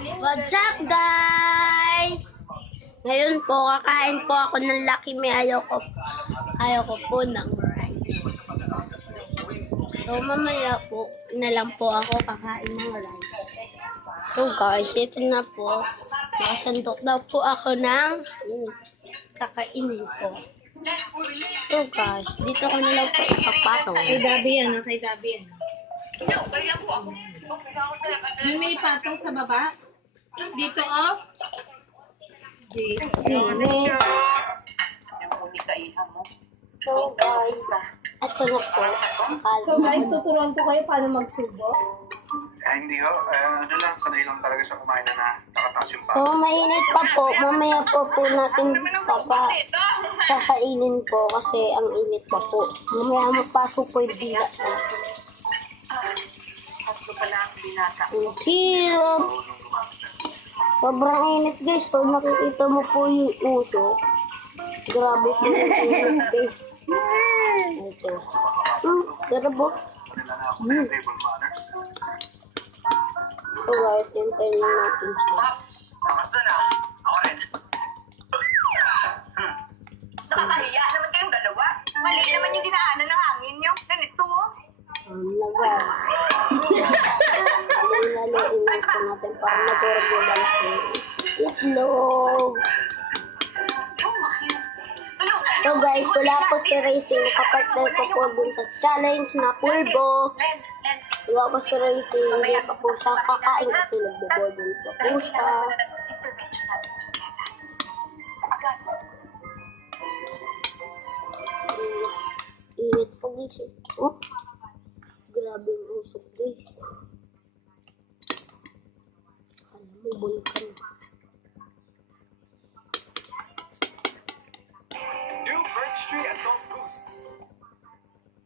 What's up, guys? Ngayon po, kakain po ako ng Lucky Me. Ayoko po ng rice. So, mamaya po, na lang po ako kakain ng rice. So, guys, ito na po. Nakasandok daw po ako ng kakainin ko. So, guys, dito ko na lang po ipapatong. Kay Dabi yan, kay Dabi yan. May patong sa baba? Dito, oh? So, guys, ito na po. So, guys, tuturuan ko kayo paano magsubo. Hindi ho. Ano lang, sanay lang talaga siya kumain na nakataas yung So, mainit pa po. Mamaya po natin kakainin po kasi ang init pa po. Mamaya mapasok po yung dila. Ang hirap. Sobrang init, guys. Pag nakikita mo po yung uso, grabe po yung init, guys. Ito. Garabo. So, guys, hintayin na natin siya. Nakakahiya naman kayong dalawa. Mali naman yung dinaanan ng hangin nyo. Ganito. Naga. Init po natin para nagurag yung balaki. Itlog. So guys, wala po si Racing. Nakapartner ko po dun sa challenge na pulbo. Wala po si Racing. Hindi pa po siya kakain kasi nagbo-boarding po po siya. Init po guys. Oh, grabe yung usok guys. Alam mo, bulitan.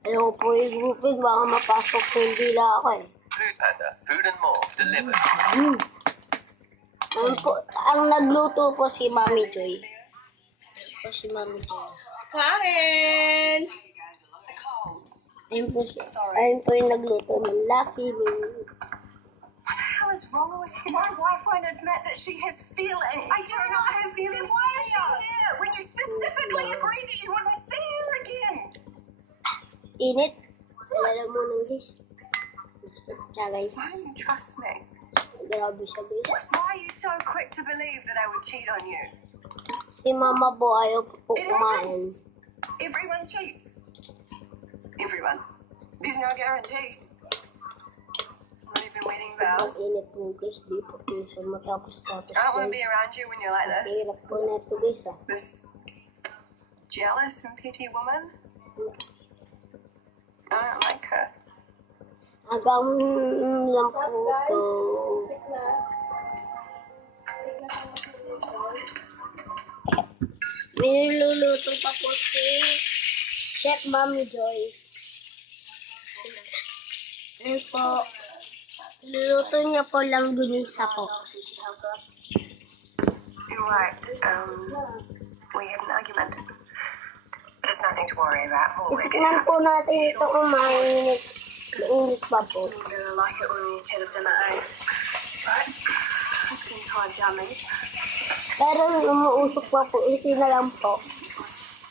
Ayaw po yung gupid, baka mapasok po yung dila ako eh. Food Panda, food and more delivered. Ang nagluto po si Mami Joy. Si Mami Joy. Karen! Ayun po yung nagluto ng Lucky Me. What the hell is wrong with him? My wife won't admit that she has feelings. I do not have feelings. Why is she here when you specifically agreed that you wouldn't see her again? Init. Alam mo nang guys. Siya guys. Why don't you trust me? Grabe siya guys. Why are you so quick to believe that I would cheat on you? Si Mama po ayaw po kumain. Everyone cheats. Everyone. There's no guarantee. Not even wedding vows. Ang init po guys. Di po piso matapos-tapos I don't want to guys. be around you when you're like this. Hirap po na ito guys ah. This jealous and petty woman. I don't like her. Hanggang lang po ito. May niluluto pa po si Chef Mami Joy. Ayun po. Niluluto niya po lang ginisa po. You're right. We had an argument. But it's nothing to worry about. We'll work it Itignan out. po natin ito kung mainit. Mainit pa po. I'm gonna like it when we had dinner, eh? Right? Just getting tired down there. Pero umuusok pa po. Ito na lang po.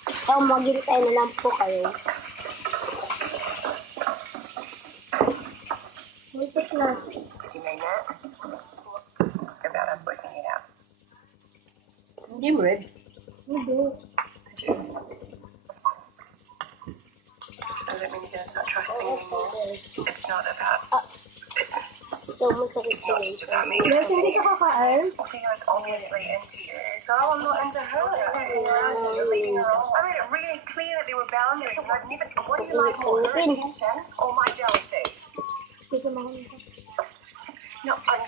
So, maghintay na lang po kayo. Muntik na. Did you mean that? About us working it out. Hindi mo rin. Hindi. Does that mean you're gonna start trusting me anymore? It's not about... Ito, masakit sa It's rin. about me. Yes, hindi ka kakain? She was obviously into you, so I'm not into her. You're leading her on. I made it really clear that there were boundaries. And I've never... What do you like more, her attention or my jealousy? No, I'm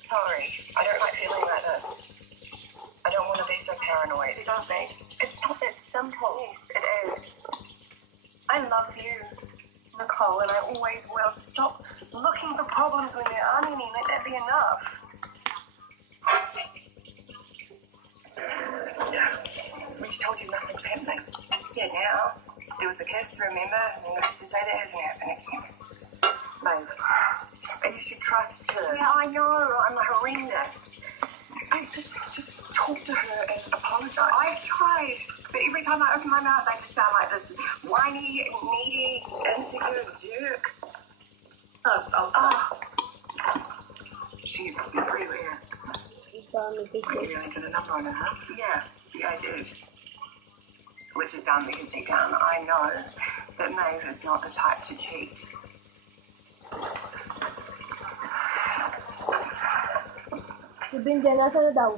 sorry. I don't like feeling like this. I don't want to be so paranoid. Don't be. It's not that simple. Yes, it is. I love you, Nicole, and I always will. So stop looking for problems when there aren't any. Let that be enough. When she told you nothing's happening. Yeah, now. There was a kiss, remember? And then used to say that hasn't happened again. Babe, and you should trust her. Yeah, I know. I'm talk to her and apologize. I tried, but every time I open my mouth, I just sound like this whiny, needy, insecure jerk. She's everywhere. You really did a number on her, huh? Yeah, I did. Which is dumb because deep down I know that Maeve is not the type to cheat. Si Binja, nasa na daw?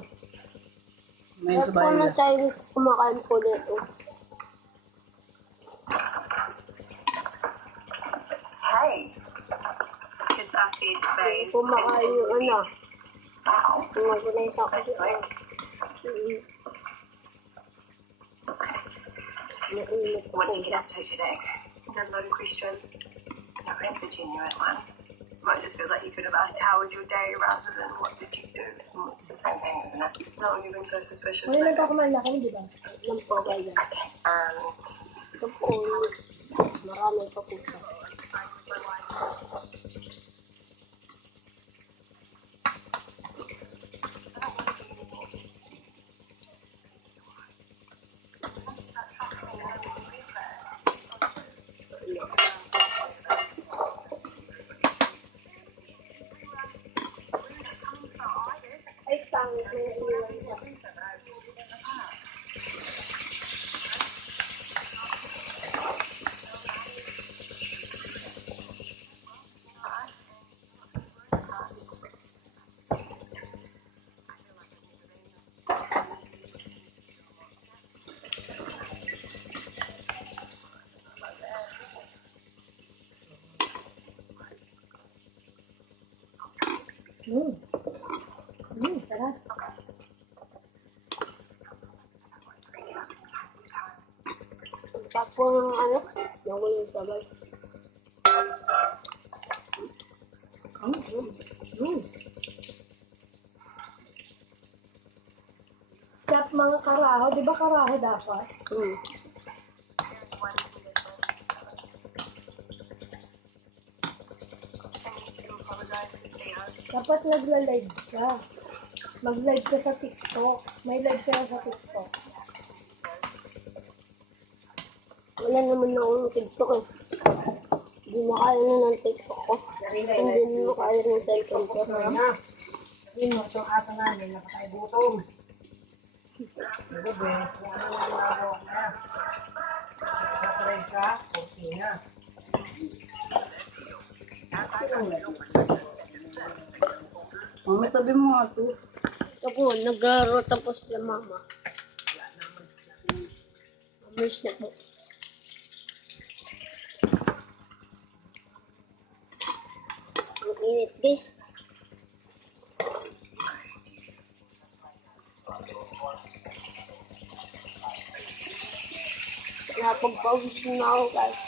Lahat po ng Chinese kumakain po nito. Hey, kids are fed, Hindi babe. po makain yung ano. Wow, Yung organize ako that's sa quick. mainit po What did you siya. get up to today? That's a loaded question. No, it's a genuine one. Well, it just feels like you could have asked, how was your day, rather than what did you do? It's the same thing, isn't it? Not you've been so suspicious. Wala lately. nagkakumain ako, di ba? Lang po kaya. Um, Ito po, marami pa po siya. Ay, pangit na yung iwan niya. Sarap. Sa po ng ano, yung sabay. Sarap mga karaho. Di ba karaho dapat? Dapat nagla-live ka. Mag-live ka sa TikTok. May live ka sa TikTok. Wala naman akong TikTok eh. Hindi mo kaya na ng TikTok ko. Hindi mo kaya ng cellphone ko. Yun mo, itong aso namin, nakatay gutom. Gabi, kung ano na ginagawa na. Nakatay sa kusina. Mama, tabi mo nga ito. Ito po, naglaro tapos na mama. Miss na po. Ang init guys. Napagpawis na ako guys.